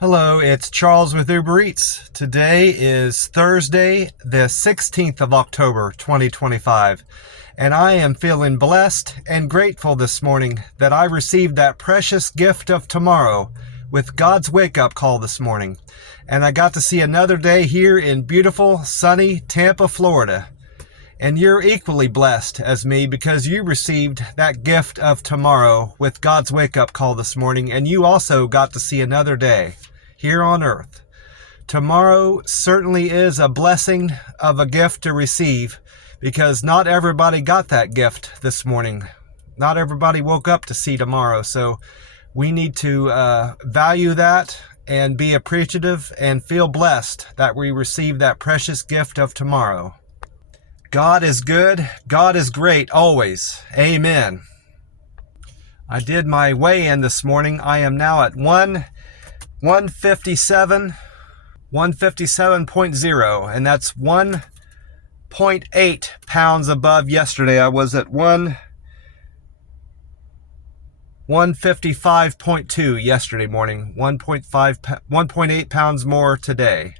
Hello, it's Charles with Uber Eats. Today is Thursday, the 16th of October, 2025, and I am feeling blessed and grateful this morning that I received that precious gift of tomorrow with God's wake-up call this morning, and I got to see another day here in beautiful, sunny Tampa, Florida. And you're equally blessed as me because you received that gift of tomorrow with God's wake-up call this morning, and you also got to see another day here on earth. Tomorrow certainly is a blessing of a gift to receive because not everybody got that gift this morning. Not everybody woke up to see tomorrow, so we need to value that and be appreciative and feel blessed that we received that precious gift of tomorrow. God is good. God is great always. Amen. I did my weigh-in this morning. I am now at 157.0, and that's 1.8 pounds above yesterday. I was at 155.2 yesterday morning. 1.8 pounds more today,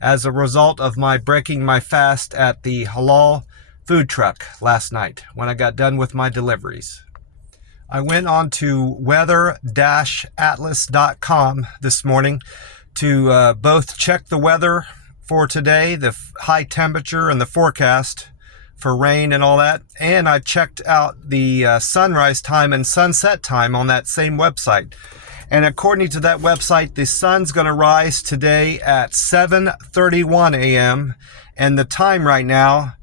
as a result of my breaking my fast at the halal food truck last night when I got done with my deliveries. I went on to weather-atlas.com this morning to both check the weather for today, the high temperature and the forecast for rain and all that, and I checked out the sunrise time and sunset time on that same website. And according to that website, the sun's going to rise today at 7:31 a.m. and the time right now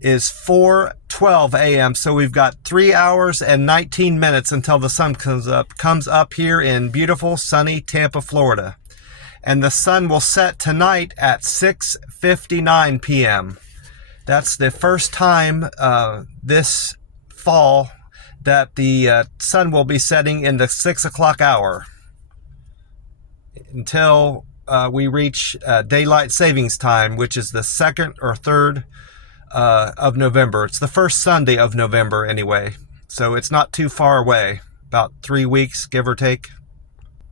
is 4:12 a.m. So we've got 3 hours and 19 minutes until the sun comes up here in beautiful sunny Tampa, Florida. And the sun will set tonight at 6:59 p.m. That's the first time this fall that the sun will be setting in the 6 o'clock hour until we reach daylight savings time, which is the 2nd or 3rd of November. It's the first Sunday of November anyway, so it's not too far away, about 3 weeks, give or take.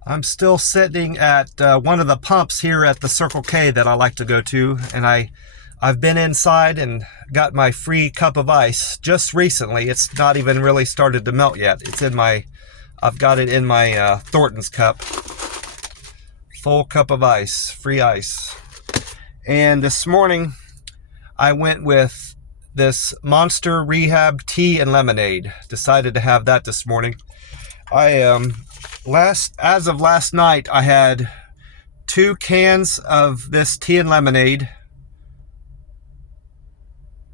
I'm still sitting at one of the pumps here at the Circle K that I like to go to, and I've been inside and got my free cup of ice just recently. It's not even really started to melt yet. I've got it in my Thornton's cup. Full cup of ice, free ice. And this morning, I went with this Monster Rehab tea and lemonade. Decided to have that this morning. As of last night, I had 2 cans of this tea and lemonade.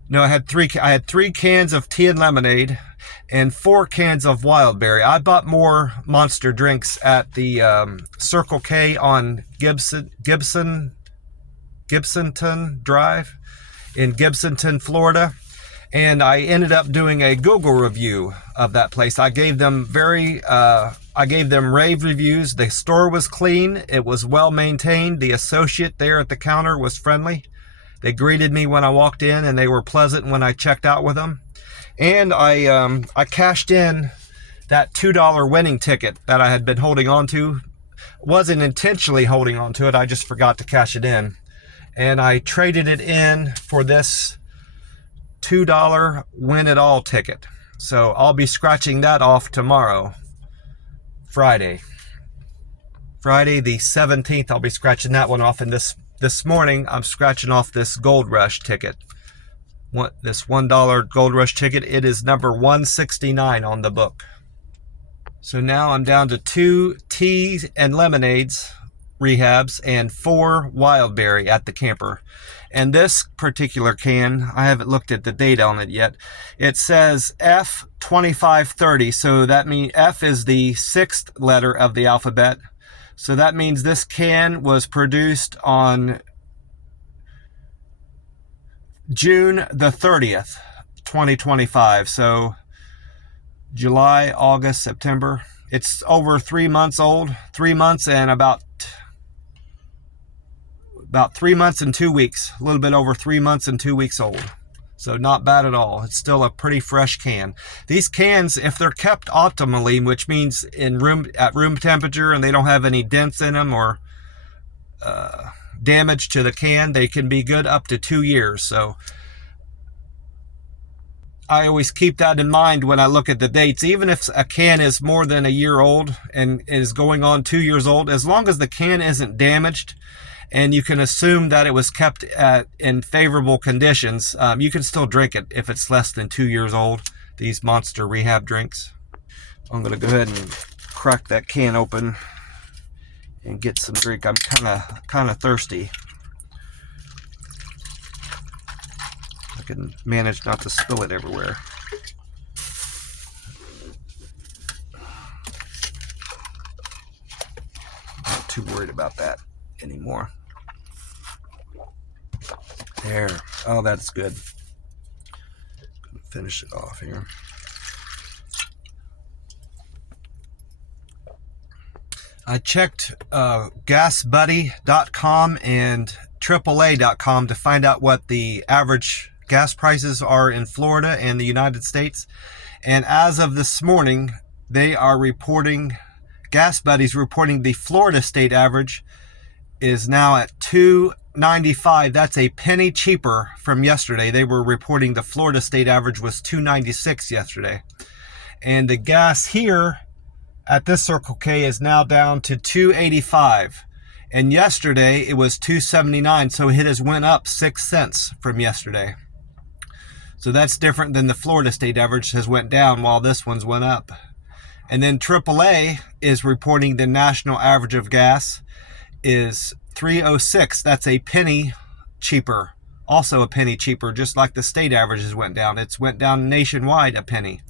No, I had 3 cans of tea and lemonade and 4 cans of Wild Berry. I bought more Monster drinks at the Circle K on Gibsonton Drive in Gibsonton, Florida. And I ended up doing a Google review of that place. I gave them rave reviews. The store was clean. It was well maintained. The associate there at the counter was friendly. They greeted me when I walked in, and they were pleasant when I checked out with them. And I cashed in that $2 winning ticket that I had been holding on to. Wasn't intentionally holding on to it. I just forgot to cash it in. And I traded it in for this $2 win-it-all ticket. So I'll be scratching that off tomorrow, Friday the 17th. I'll be scratching that one off, and this morning, I'm scratching off this Gold Rush ticket. This $1 Gold Rush ticket. It is number 169 on the book. So now I'm down to 2 teas and lemonades rehabs and 4 Wild Berry at the camper. And this particular can, I haven't looked at the date on it yet. It says F2530. So that means F is the 6th letter of the alphabet. So that means this can was produced on June the 30th, 2025. So July, August, September. It's over 3 months old. 3 months and about 3 months and 2 weeks. A little bit over 3 months and 2 weeks old. So not bad at all. It's still a pretty fresh can. These cans, if they're kept optimally, which means at room temperature and they don't have any dents in them or damage to the can. They can be good up to 2 years. So I always keep that in mind when I look at the dates. Even if a can is more than a year old and is going on 2 years old, as long as the can isn't damaged and you can assume that it was kept in favorable conditions, you can still drink it if it's less than 2 years old, these Monster Rehab drinks. I'm going to go ahead and crack that can open and get some drink. I'm kind of thirsty. I can manage not to spill it everywhere. Not too worried about that anymore. There. Oh, that's good. Gonna finish it off here. I checked GasBuddy.com and AAA.com to find out what the average gas prices are in Florida and the United States. And as of this morning, they are reporting, GasBuddy's reporting the Florida state average is now at $2.95. That's a penny cheaper from yesterday. They were reporting the Florida state average was $2.96 yesterday. And the gas here at this Circle K is now down to $2.85. And yesterday it was $2.79, so it has went up 6 cents from yesterday. So that's different than the Florida state average has went down while this one's went up. And then AAA is reporting the national average of gas is $3.06. That's a penny cheaper. Also a penny cheaper, just like the state averages went down. It's went down nationwide a penny.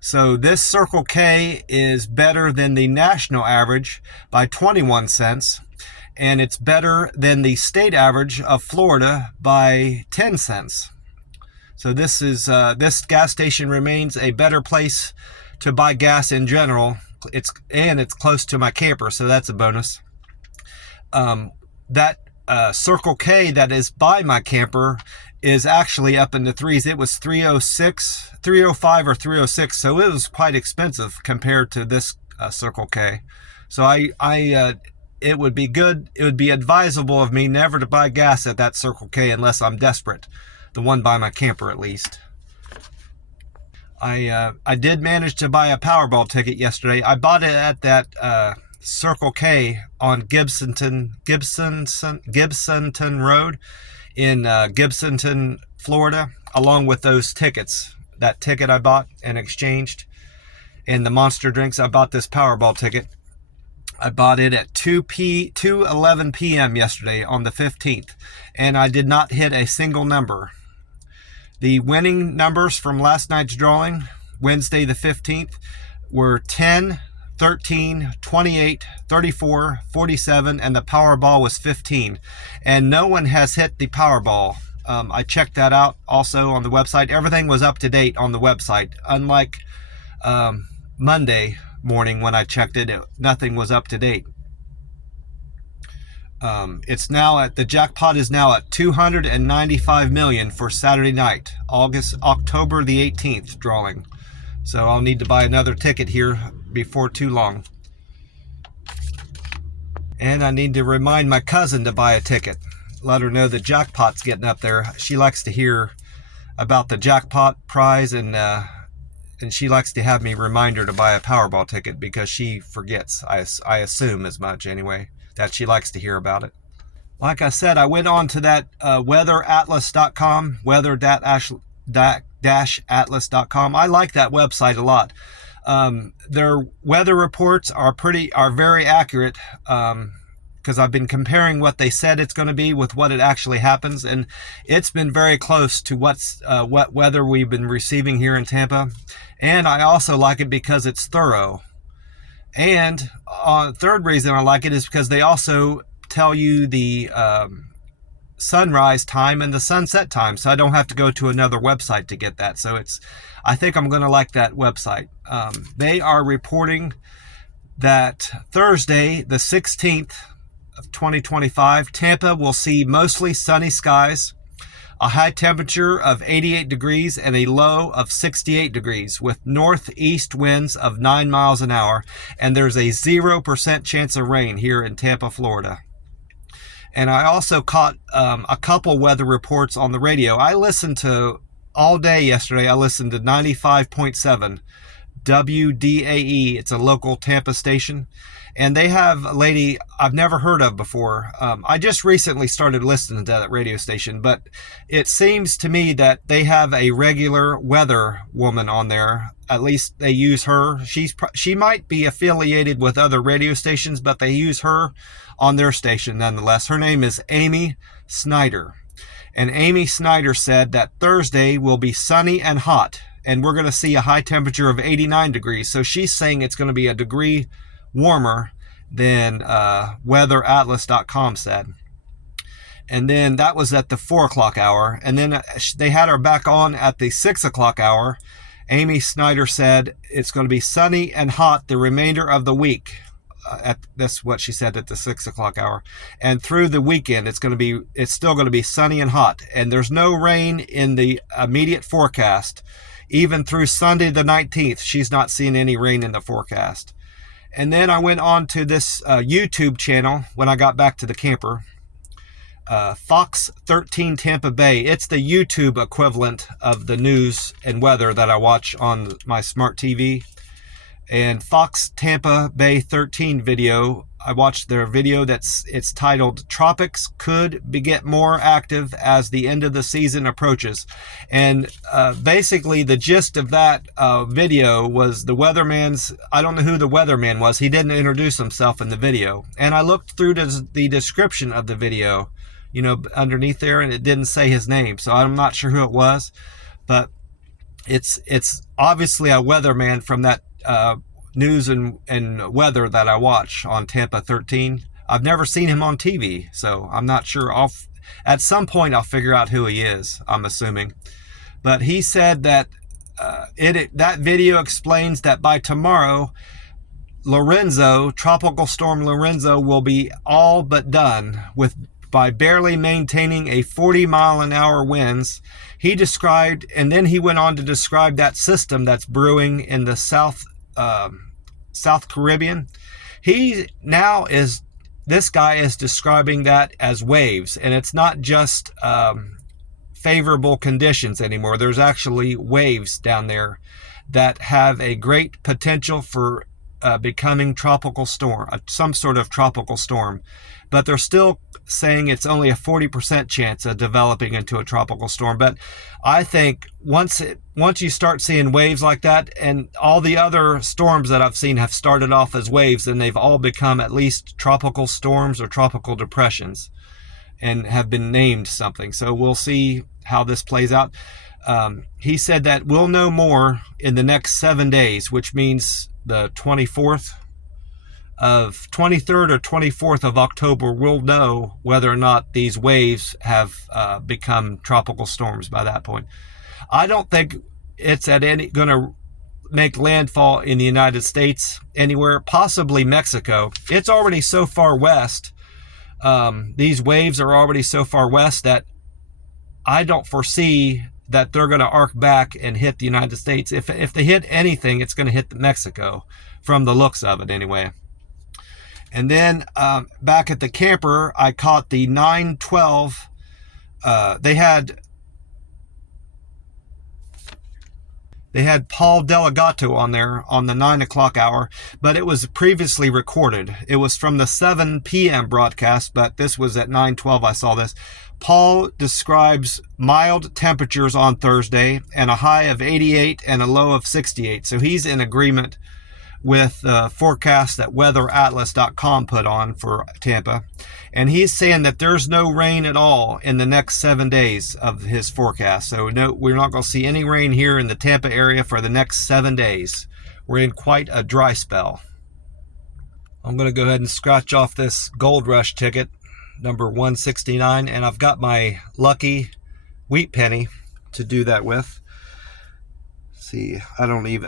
So this Circle K is better than the national average by 21 cents. And it's better than the state average of Florida by 10 cents. So this this gas station remains a better place to buy gas in general. It's close to my camper, so that's a bonus. That Circle K that is by my camper is actually up in the threes. It was $3.06, $3.05 or $3.06, so it was quite expensive compared to this Circle K. So it would be good, it would be advisable of me never to buy gas at that Circle K unless I'm desperate. The one by my camper, at least. I did manage to buy a Powerball ticket yesterday. I bought it at that Circle K on Gibsonton Road in Gibsonton, Florida, along with those tickets. That ticket I bought and exchanged, and the Monster drinks. I bought this Powerball ticket. I bought it at 2:11 p.m. yesterday on the 15th, and I did not hit a single number. The winning numbers from last night's drawing, Wednesday the 15th, were 10, 13, 28, 34, 47, and the Powerball was 15. And no one has hit the Powerball. I checked that out also on the website. Everything was up to date on the website. Unlike Monday morning when I checked it, nothing was up to date. It's now at, the jackpot is now at $295 million for Saturday night, October the 18th drawing. So I'll need to buy another ticket here before too long. And I need to remind my cousin to buy a ticket. Let her know the jackpot's getting up there. She likes to hear about the jackpot prize, and she likes to have me remind her to buy a Powerball ticket because she forgets. I assume as much anyway, that she likes to hear about it. Like I said, I went on to that weatheratlas.com, weather-atlas.com. I like that website a lot. Their weather reports are very accurate, because I've been comparing what they said it's going to be with what it actually happens, and it's been very close to what weather we've been receiving here in Tampa. And I also like it because it's thorough. And third reason I like it is because they also tell you the sunrise time and the sunset time, so I don't have to go to another website to get that. So I think I'm going to like that website. They are reporting that Thursday, the 16th of 2025, Tampa will see mostly sunny skies, a high temperature of 88 degrees and a low of 68 degrees with northeast winds of 9 miles an hour, and there's a 0% chance of rain here in Tampa, Florida. And I also caught a couple weather reports on the radio. I listened to all day yesterday. I listened to 95.7 WDAE. It's a local Tampa station. And they have a lady I've never heard of before. I just recently started listening to that radio station, but it seems to me that they have a regular weather woman on there. At least they use her. She might be affiliated with other radio stations, but they use her on their station nonetheless. Her name is Amy Snyder. And Amy Snyder said that Thursday will be sunny and hot, and we're going to see a high temperature of 89 degrees. So she's saying it's going to be a degree warmer than weatheratlas.com said. And then that was at the 4 o'clock hour. And then they had her back on at the 6 o'clock hour. Amy Snyder said it's going to be sunny and hot the remainder of the week. That's what she said at the 6 o'clock hour. And through the weekend, it's still going to be sunny and hot. And there's no rain in the immediate forecast. Even through Sunday the 19th, she's not seeing any rain in the forecast. And then I went on to this YouTube channel when I got back to the camper. Fox 13 Tampa Bay. It's the YouTube equivalent of the news and weather that I watch on my smart TV. And Fox Tampa Bay 13 video, I watched their video it's titled "Tropics Could Get More Active as the End of the Season Approaches." And basically the gist of that video was the weatherman's, I don't know who the weatherman was. He didn't introduce himself in the video. And I looked through the description of the video, underneath there, and it didn't say his name. So I'm not sure who it was, but it's obviously a weatherman from that news and weather that I watch on Tampa 13. I've never seen him on TV, so I'm not sure. At some point I'll figure out who he is, I'm assuming. But he said that that video explains that by tomorrow, Tropical Storm Lorenzo will be all but done by barely maintaining a 40-mile-an-hour winds. He described, and then he went on to describe that system that's brewing in the South Caribbean. This guy is describing that as waves, and it's not just favorable conditions anymore. There's actually waves down there that have a great potential for becoming tropical storm, some sort of tropical storm. But they're still saying it's only a 40% chance of developing into a tropical storm. But I think once you start seeing waves like that, and all the other storms that I've seen have started off as waves, then they've all become at least tropical storms or tropical depressions and have been named something. So we'll see how this plays out. He said that we'll know more in the next 7 days, which means the 23rd or 24th of October, we'll know whether or not these waves have become tropical storms by that point. I don't think it's going to make landfall in the United States anywhere, possibly Mexico. It's already so far west. These waves are already so far west that I don't foresee that they're going to arc back and hit the United States. If they hit anything, it's going to hit Mexico, from the looks of it anyway. And then back at the camper, I caught the 912. They had Paul Delegato on there on the 9 o'clock hour, but it was previously recorded. It was from the 7 p.m. broadcast, but this was at 9:12 I saw this. Paul describes mild temperatures on Thursday and a high of 88 and a low of 68. So he's in agreement with the forecast that weatheratlas.com put on for Tampa. And he's saying that there's no rain at all in the next 7 days of his forecast. So no, we're not going to see any rain here in the Tampa area for the next 7 days. We're in quite a dry spell. I'm going to go ahead and scratch off this Gold Rush ticket, number 169, and I've got my lucky wheat penny to do that with. See, I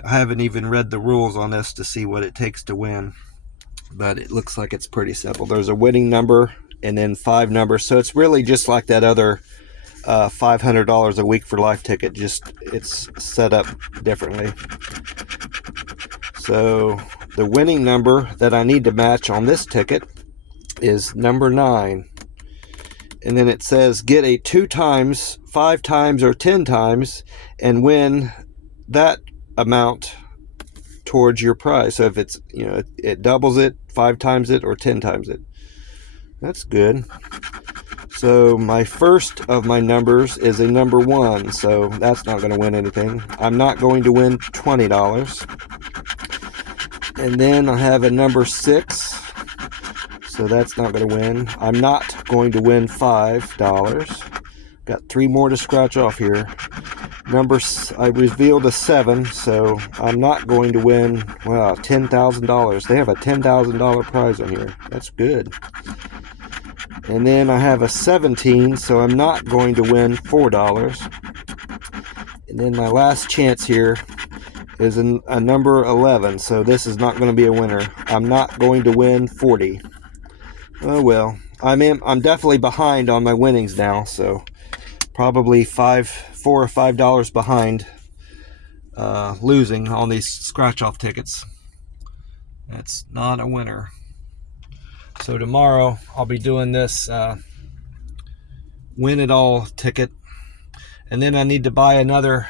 haven't even read the rules on this to see what it takes to win, but it looks like it's pretty simple. There's a winning number and then 5 numbers, so it's really just like that other $500 a week for life ticket, just it's set up differently. So the winning number that I need to match on this ticket is number 9. And then it says get a 2 times, 5 times, or 10 times and win that amount towards your prize. So if it's, it doubles it, 5 times it, or 10 times it. That's good. So my first of my numbers is a number 1, so that's not going to win anything. I'm not going to win $20. And then I have a number 6, so that's not going to win. I'm not going to win $5. Got 3 more to scratch off here. I revealed a 7, so I'm not going to win, well, $10,000. They have a $10,000 prize on here. That's good. And then I have a 17, so I'm not going to win $4. And then my last chance here is a number 11, so this is not going to be a winner. I'm not going to win 40. Oh well, I'm definitely behind on my winnings now, so probably $4 or $5 behind, losing on these scratch-off tickets. That's not a winner. So tomorrow I'll be doing this win it all ticket, and then I need to buy another.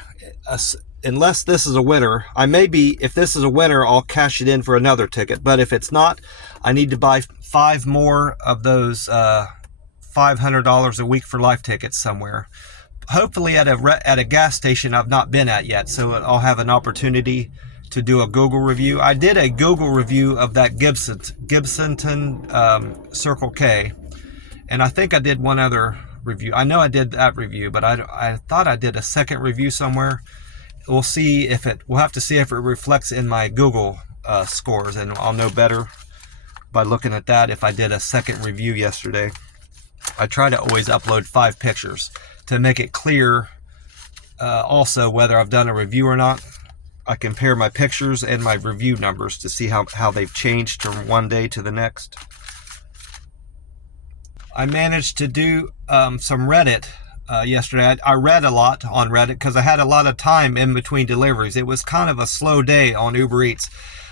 Unless this is a winner, if this is a winner, I'll cash it in for another ticket. But if it's not, I need to buy 5 more of those $500 a week for life tickets somewhere. Hopefully at a gas station I've not been at yet, so I'll have an opportunity to do a Google review. I did a Google review of that Gibsonton Circle K, and I think I did one other review. I know I did that review, but I thought I did a second review somewhere. We'll have to see if it reflects in my Google scores, and I'll know better by looking at that if I did a second review yesterday. I try to always upload 5 pictures to make it clear also whether I've done a review or not. I compare my pictures and my review numbers to see how they've changed from one day to the next. I managed to do some Reddit yesterday. I read a lot on Reddit because I had a lot of time in between deliveries. It was kind of a slow day on Uber Eats.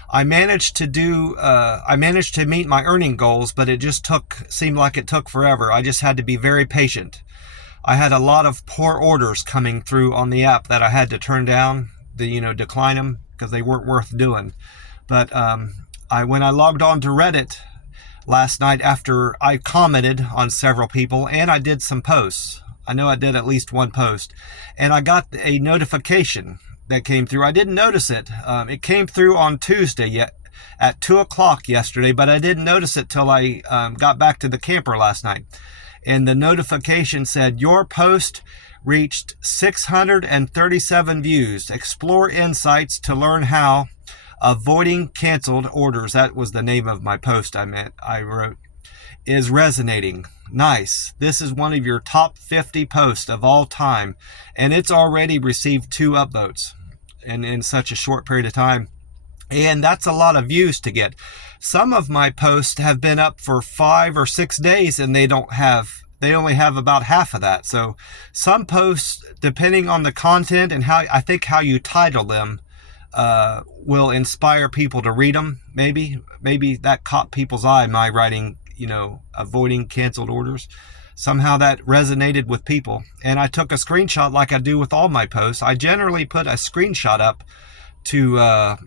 I managed to meet my earning goals, but it just seemed like it took forever. I just had to be very patient. I had a lot of poor orders coming through on the app that I had to turn down, decline them because they weren't worth doing. But when I logged on to Reddit last night after I commented on several people and I did some posts, I know I did at least one post, and I got a notification that came through. I didn't notice it. It came through on Tuesday at 2 o'clock yesterday, but I didn't notice it till I got back to the camper last night. And the notification said, your post reached 637 views. Explore insights to learn how avoiding canceled orders. That was the name of my post I wrote. Is resonating. Nice. This is one of your top 50 posts of all time, and it's already received 2 upvotes in such a short period of time. And that's a lot of views to get. Some of my posts have been up for 5 or 6 days and they only have about half of that. So some posts, depending on the content and how you title them, will inspire people to read them. Maybe that caught people's eye, my writing, avoiding canceled orders. Somehow that resonated with people. And I took a screenshot like I do with all my posts. I generally put a screenshot up to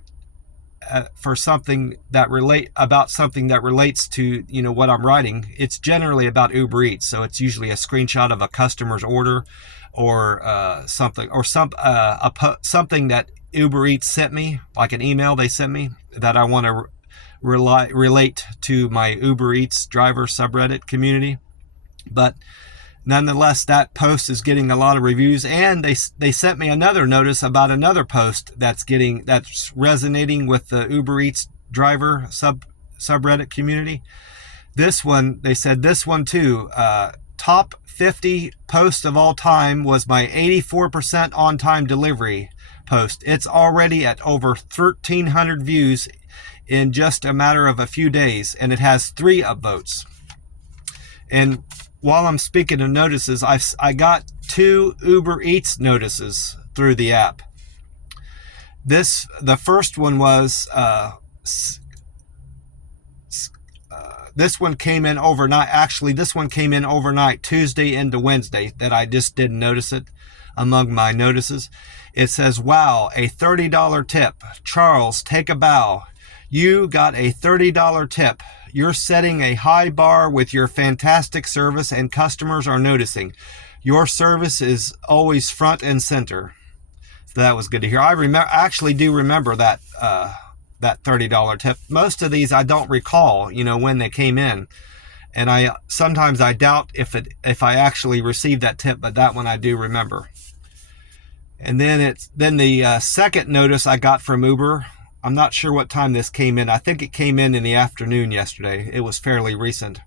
for something that relates to what I'm writing. It's generally about Uber Eats, so it's usually a screenshot of a customer's order or something that Uber Eats sent me, like an email they sent me that I want to relate to my Uber Eats driver subreddit community. But nonetheless, that post is getting a lot of reviews, and they sent me another notice about another post that's resonating with the Uber Eats driver subreddit community. This one, they said this one too, top 50 post of all time was my 84% on time delivery post. It's already at over 1,300 views in just a matter of a few days, and it has 3 upvotes. And while I'm speaking of notices, I got 2 Uber Eats notices through the app. The first one was this one came in overnight. Actually, this one came in overnight, Tuesday into Wednesday, that I just didn't notice it among my notices. It says, wow, a $30 tip. Charles, take a bow. You got a $30 tip. You're setting a high bar with your fantastic service, and customers are noticing. Your service is always front and center. So that was good to hear. I actually do remember that that $30 tip. Most of these I don't recall, when they came in, and sometimes I doubt if I actually received that tip, but that one I do remember. And then the second notice I got from Uber. I'm not sure what time this came in. I think it came in the afternoon yesterday. It was fairly recent.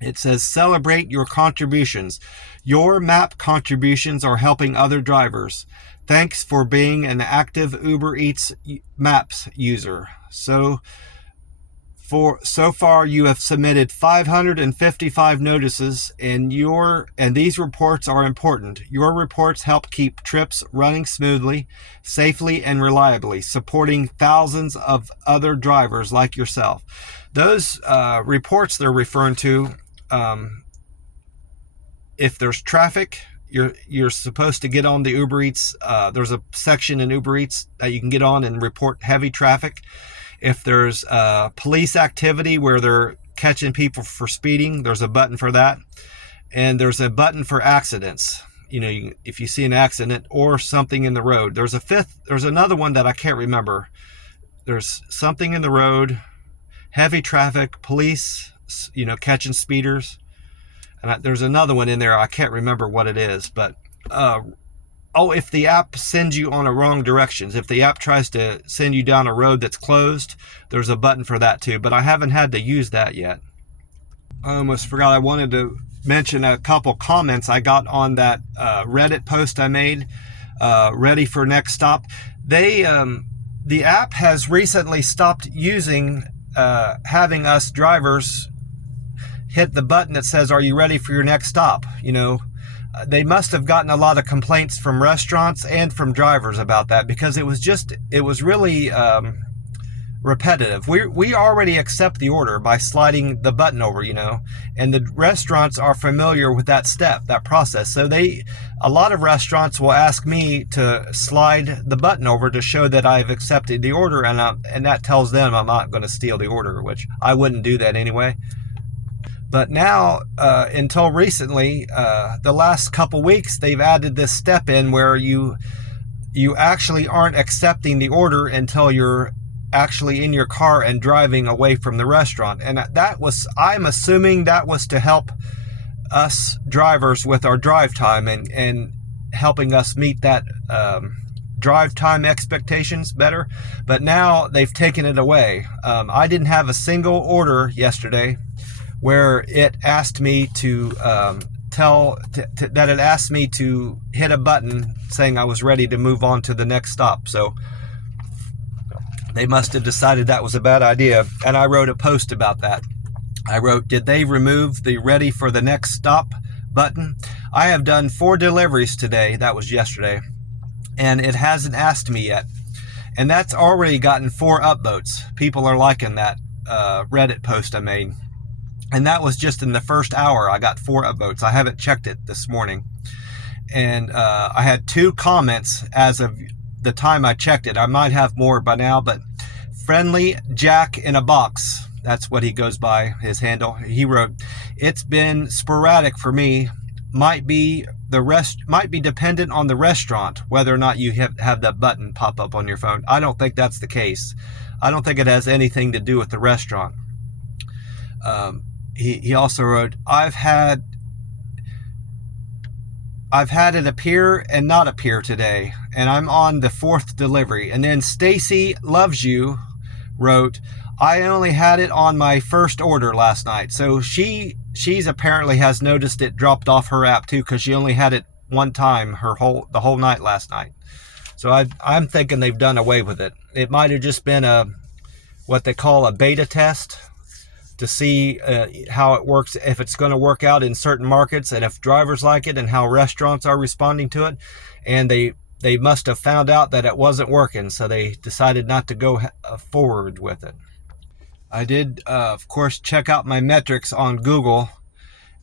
It says, celebrate your contributions. Your map contributions are helping other drivers. Thanks for being an active Uber Eats Maps user. So far you have submitted 555 notices, and these reports are important. Your reports help keep trips running smoothly, safely, and reliably, supporting thousands of other drivers like yourself. Those reports they're referring to, if there's traffic, you're supposed to get on the Uber Eats. There's a section in Uber Eats that you can get on and report heavy traffic. If there's police activity where they're catching people for speeding, there's a button for that. And there's a button for accidents. If you see an accident or something in the road. There's another one that I can't remember. There's something in the road, heavy traffic, police, catching speeders. And there's another one in there. I can't remember what it is, but if the app sends you on a wrong directions, if the app tries to send you down a road that's closed, there's a button for that too, but I haven't had to use that yet. I almost forgot I wanted to mention a couple comments I got on that Reddit post I made, ready for next stop. The app has recently stopped using having us drivers hit the button that says, are you ready for your next stop? They must have gotten a lot of complaints from restaurants and from drivers about that, because it was really repetitive. We already accept the order by sliding the button over, and the restaurants are familiar with that step, that process. So a lot of restaurants will ask me to slide the button over to show that I've accepted the order, and that tells them I'm not going to steal the order, which I wouldn't do that anyway. But now, until recently, the last couple weeks, they've added this step in where you actually aren't accepting the order until you're actually in your car and driving away from the restaurant. And I'm assuming that was to help us drivers with our drive time and helping us meet that drive time expectations better. But now they've taken it away. I didn't have a single order yesterday where it asked me to that it asked me to hit a button saying I was ready to move on to the next stop. So they must have decided that was a bad idea, and I wrote a post about that. I wrote, did they remove the ready for the next stop button? I have done 4 deliveries today, that was yesterday, and it hasn't asked me yet. And that's already gotten 4 upvotes. People are liking that Reddit post I made. And that was just in the first hour. I got 4 upvotes. I haven't checked it this morning. And I had 2 comments as of the time I checked it. I might have more by now, but Friendly Jack in a Box, that's what he goes by, his handle. He wrote, it's been sporadic for me. Might be dependent on the restaurant, whether or not you have that button pop up on your phone. I don't think that's the case. I don't think it has anything to do with the restaurant. He also wrote, I've had it appear and not appear today, and I'm on the 4th delivery. And then Stacy Loves You wrote, I only had it on my first order last night. So she's apparently has noticed it dropped off her app too, because she only had it one time the whole night last night. So I'm thinking they've done away with it. It might have just been what they call a beta test, to see how it works, if it's going to work out in certain markets, and if drivers like it, and how restaurants are responding to it. And they must have found out that it wasn't working, so they decided not to go forward with it. I did, of course, check out my metrics on Google,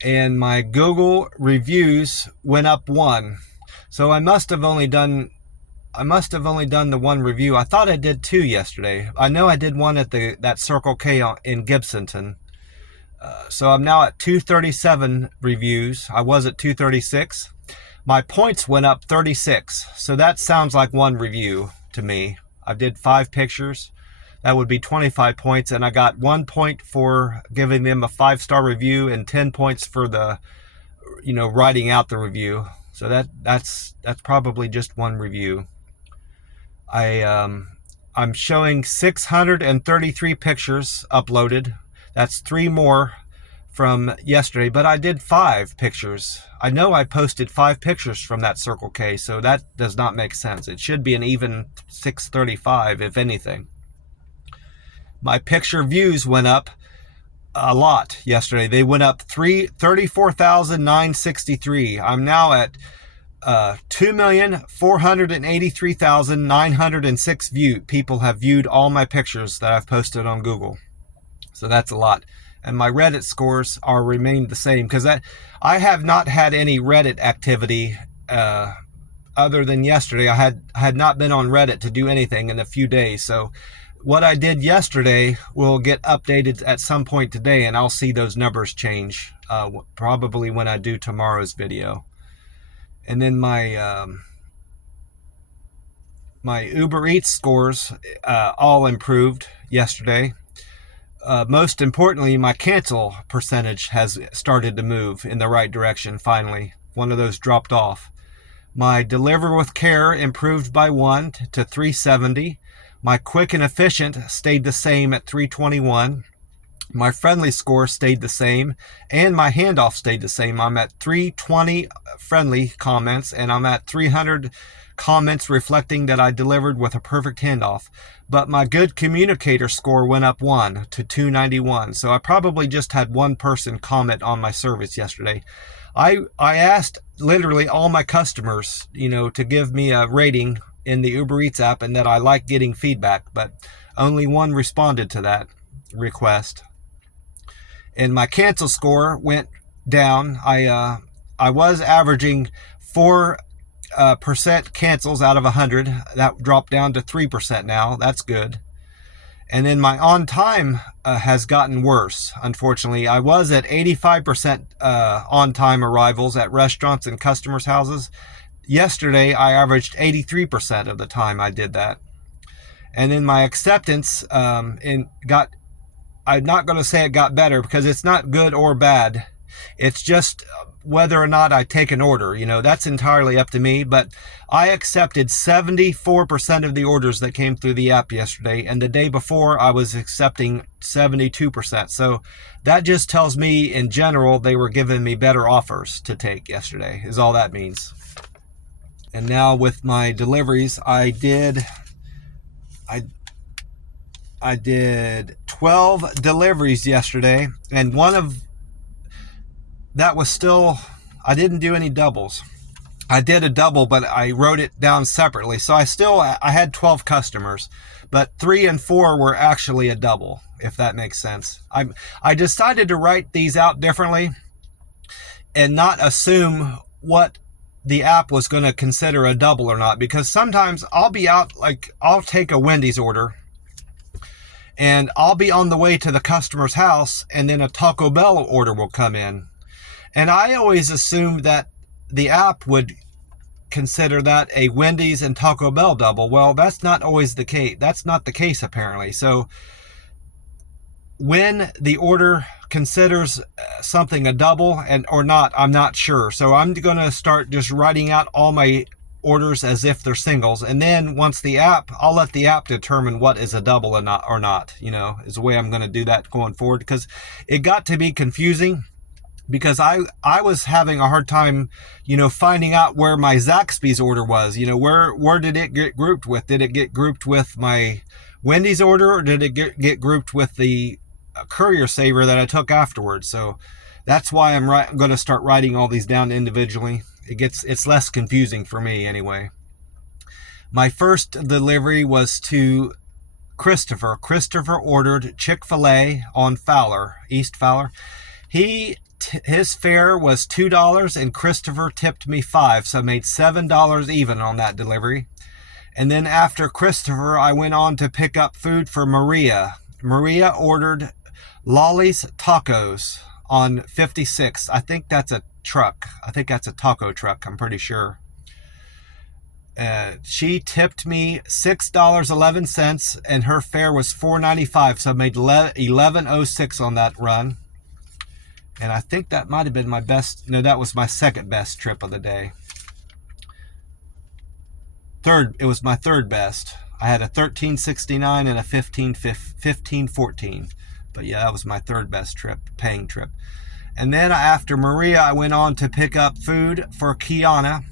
and my Google reviews went up 1. So I must have only done the 1 review. I thought I did 2 yesterday. I know I did 1 at that Circle K in Gibsonton. So I'm now at 237 reviews. I was at 236. My points went up 36. So that sounds like 1 review to me. I did 5 pictures. That would be 25 points, and I got 1 point for giving them a 5-star review and 10 points for the, writing out the review. So that's probably just 1 review. I'm showing 633 pictures uploaded. That's 3 more from yesterday, but I did 5 pictures. I know I posted 5 pictures from that Circle K, so that does not make sense. It should be an even 635, if anything. My picture views went up a lot yesterday. They went up 34,963. I'm now at 2,483,906 people have viewed all my pictures that I've posted on Google. So that's a lot. And my Reddit scores are remained the same, because I have not had any Reddit activity other than yesterday. I had not been on Reddit to do anything in a few days. So what I did yesterday will get updated at some point today, and I'll see those numbers change probably when I do tomorrow's video. And then my Uber Eats scores all improved yesterday. Most importantly, my cancel percentage has started to move in the right direction finally. One of those dropped off. My Deliver with Care improved by 1 to 370. My Quick and Efficient stayed the same at 321. My Friendly score stayed the same, and my handoff stayed the same. I'm at 320 friendly comments, and I'm at 300 comments reflecting that I delivered with a perfect handoff. But my Good Communicator score went up 1 to 291. So I probably just had 1 person comment on my service yesterday. I asked literally all my customers, to give me a rating in the Uber Eats app, and that I like getting feedback, but only 1 responded to that request. And my cancel score went down. I was averaging 4% cancels out of 100. That dropped down to 3% now. That's good. And then my on time has gotten worse, unfortunately. I was at 85% on time arrivals at restaurants and customers' houses. Yesterday, I averaged 83% of the time I did that. And then my acceptance I'm not going to say it got better, because it's not good or bad. It's just whether or not I take an order. That's entirely up to me. But I accepted 74% of the orders that came through the app yesterday. And the day before, I was accepting 72%. So that just tells me, in general, they were giving me better offers to take yesterday, is all that means. And now with my deliveries, I did 12 deliveries yesterday, and one of that was still, I didn't do any doubles. I did a double, but I wrote it down separately. So I had 12 customers, but 3 and 4 were actually a double, if that makes sense. I decided to write these out differently and not assume what the app was going to consider a double or not, because sometimes I'll be out, like I'll take a Wendy's order and I'll be on the way to the customer's house, and then a Taco Bell order will come in. And I always assumed that the app would consider that a Wendy's and Taco Bell double. Well, that's not always the case. That's not the case, apparently. So when the order considers something a double or not, I'm not sure. So I'm going to start just writing out all my orders as if they're singles, and then once I'll let the app determine what is a double or not, is the way I'm going to do that going forward, because it got to be confusing, because I was having a hard time, finding out where my Zaxby's order was. Where did it get grouped with? Did it get grouped with my Wendy's order, or did it get grouped with the Courier Saver that I took afterwards? So that's why I'm going to start writing all these down individually. It's less confusing for me anyway. My first delivery was to Christopher. Christopher ordered Chick-fil-A on Fowler, East Fowler. His fare was $2 and Christopher tipped me $5, so I made $7 even on that delivery. And then after Christopher, I went on to pick up food for Maria. Maria ordered Lolly's Tacos on 56. I think that's a truck. I think that's a taco truck, I'm pretty sure. She tipped me $6.11 and her fare was $4.95, so I made $11.06 on that run. And I think that might have been my best. No, that was my second best trip of the day. It was my third best. I had a 13.69 and a 15.14. But yeah, that was my third best trip, paying trip. And then after Maria, I went on to pick up food for Kiana.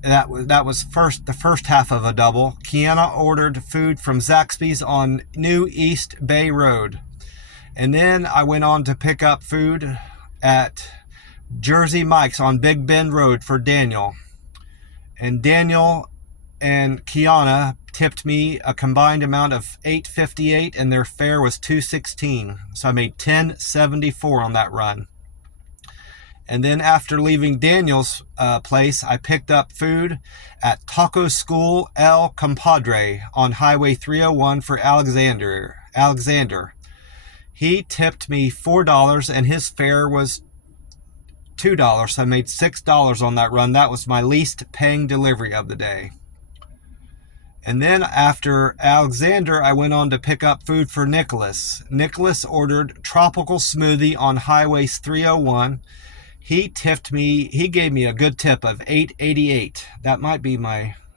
That was the first half of a double. Kiana ordered food from Zaxby's on New East Bay Road. And then I went on to pick up food at Jersey Mike's on Big Bend Road for Daniel. And Daniel and Kiana tipped me a combined amount of $8.58 and their fare was $2.16. So I made $10.74 on that run. And then after leaving Daniel's place, I picked up food at Taco School El Compadre on Highway 301 for Alexander. He tipped me $4 and his fare was $2. So I made $6 on that run. That was my least paying delivery of the day. And then after Alexander, I went on to pick up food for Nicholas. Nicholas ordered Tropical Smoothie on Highway 301. He gave me a good tip of $8.88. That might be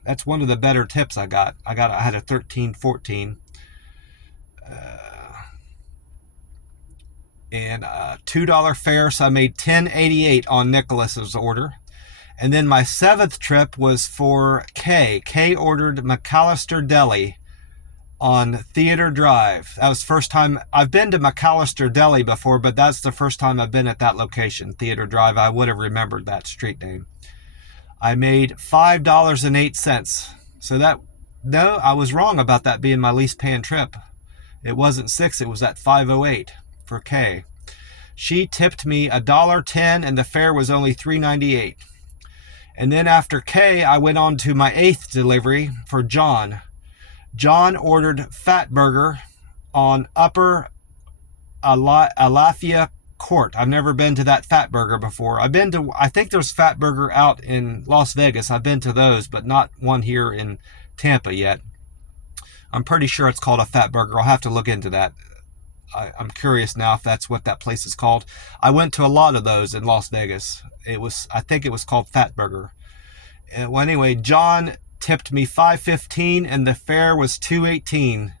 that's one of the better tips I got. I had a 13.14. And a $2 fare, so I made $10.88 on Nicholas's order. And then my seventh trip was for Kay. Kay ordered McAllister Deli on Theater Drive. That was the first time. I've been to McAllister Deli before, but that's the first time I've been at that location, Theater Drive. I would have remembered that street name. I made $5.08. So no, I was wrong about that being my least paying trip. It wasn't $6, it was at $5.08 for Kay. She tipped me $1.10 and the fare was only $3.98. And then after Kay, I went on to my eighth delivery for John. John ordered Fat Burger on Upper Alafia Court. I've never been to that Fat Burger before. I think there's Fat Burger out in Las Vegas. I've been to those, but not one here in Tampa yet. I'm pretty sure it's called a Fat Burger. I'll have to look into that. I'm curious now if that's what that place is called. I went to a lot of those in Las Vegas. I think it was called Fat Burger. Well, anyway, John tipped me $5.15 and the fare was $2.18.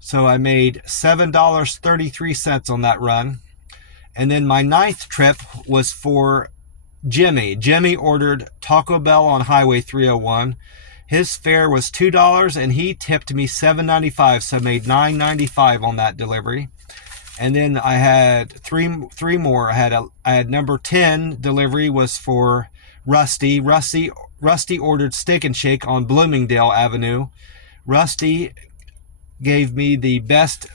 So I made $7.33 on that run. And then my ninth trip was for Jimmy. Jimmy ordered Taco Bell on Highway 301. His fare was $2 and he tipped me $7.95, so I made $9.95 on that delivery. And then I had three more. I had number 10 delivery was for Rusty. Rusty ordered Steak and Shake on Bloomingdale Avenue. Rusty gave me the best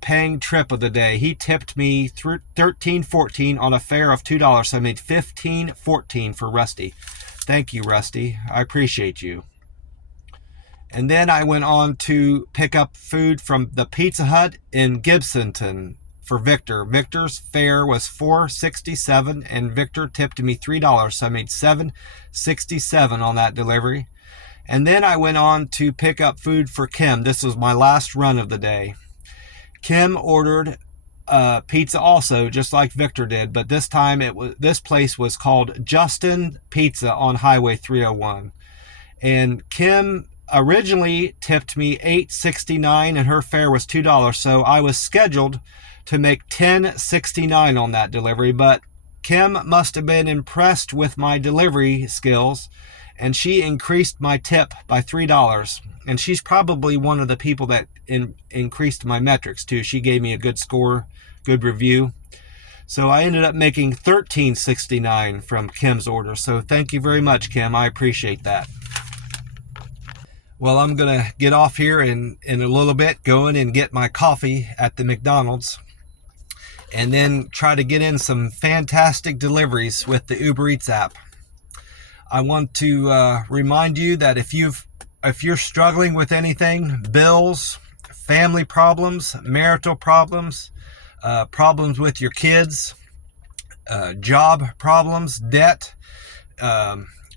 paying trip of the day. He tipped me $13.14 on a fare of $2, so I made $15.14 for Rusty. Thank you, Rusty. I appreciate you. And then I went on to pick up food from the Pizza Hut in Gibsonton for Victor. Victor's fare was $4.67 and Victor tipped me $3, so I made $7.67 on that delivery. And then I went on to pick up food for Kim. This was my last run of the day. Kim ordered pizza also, just like Victor did, but this time this place was called Justin Pizza on Highway 301. And Kim originally tipped me $8.69 and her fare was $2, so I was scheduled to make $10.69 on that delivery, but Kim must have been impressed with my delivery skills and she increased my tip by $3. And she's probably one of the people that increased my metrics too. She gave me a good score, good review. So I ended up making $13.69 from Kim's order. So thank you very much, Kim. I appreciate that. Well, I'm going to get off here in a little bit, go in and get my coffee at the McDonald's, and then try to get in some fantastic deliveries with the Uber Eats app. I want to remind you that if you're struggling with anything, bills, family problems, marital problems, problems with your kids, job problems, debt,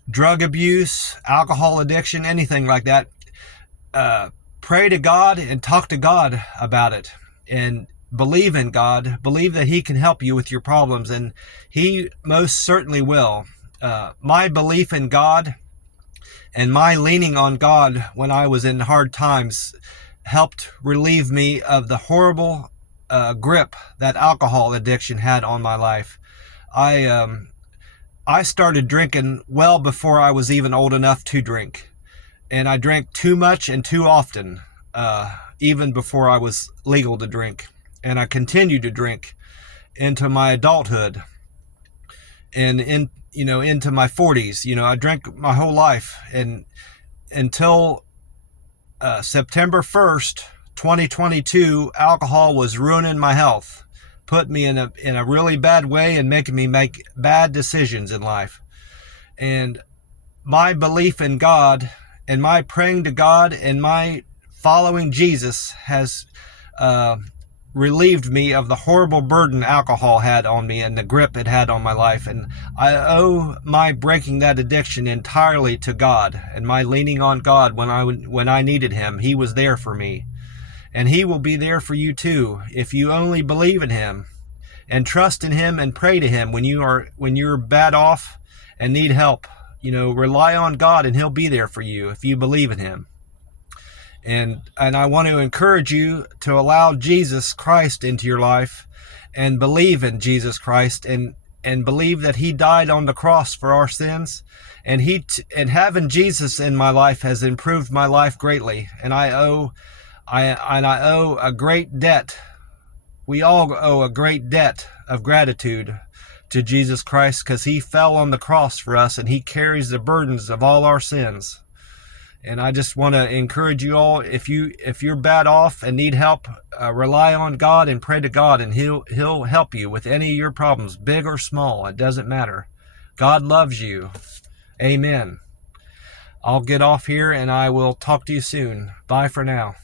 drug abuse, alcohol addiction, anything like that, pray to God and talk to God about it, and believe in God. Believe that He can help you with your problems, and He most certainly will. My belief in God and my leaning on God when I was in hard times helped relieve me of the horrible grip that alcohol addiction had on my life. I started drinking well before I was even old enough to drink, and I drank too much and too often, even before I was legal to drink. And I continued to drink into my adulthood and into my 40s. I drank my whole life, and until September 1st, 2022, alcohol was ruining my health, put me in a really bad way and making me make bad decisions in life. And my belief in God and my praying to God and my following Jesus has relieved me of the horrible burden alcohol had on me and the grip it had on my life. And I owe my breaking that addiction entirely to God and my leaning on God when I needed Him. He was there for me, and He will be there for you too if you only believe in Him and trust in Him and pray to Him when you're bad off and need help. Rely on God, and He'll be there for you if you believe in Him. And I want to encourage you to allow Jesus Christ into your life and believe in Jesus Christ and believe that He died on the cross for our sins. And having Jesus in my life has improved my life greatly. And I owe a great debt. We all owe a great debt of gratitude to Jesus Christ, because He fell on the cross for us and He carries the burdens of all our sins. And I just want to encourage you all, if you're bad off and need help, rely on God and pray to God, and He'll help you with any of your problems, big or small. It doesn't matter. God loves you. Amen. I'll get off here, and I will talk to you soon. Bye for now.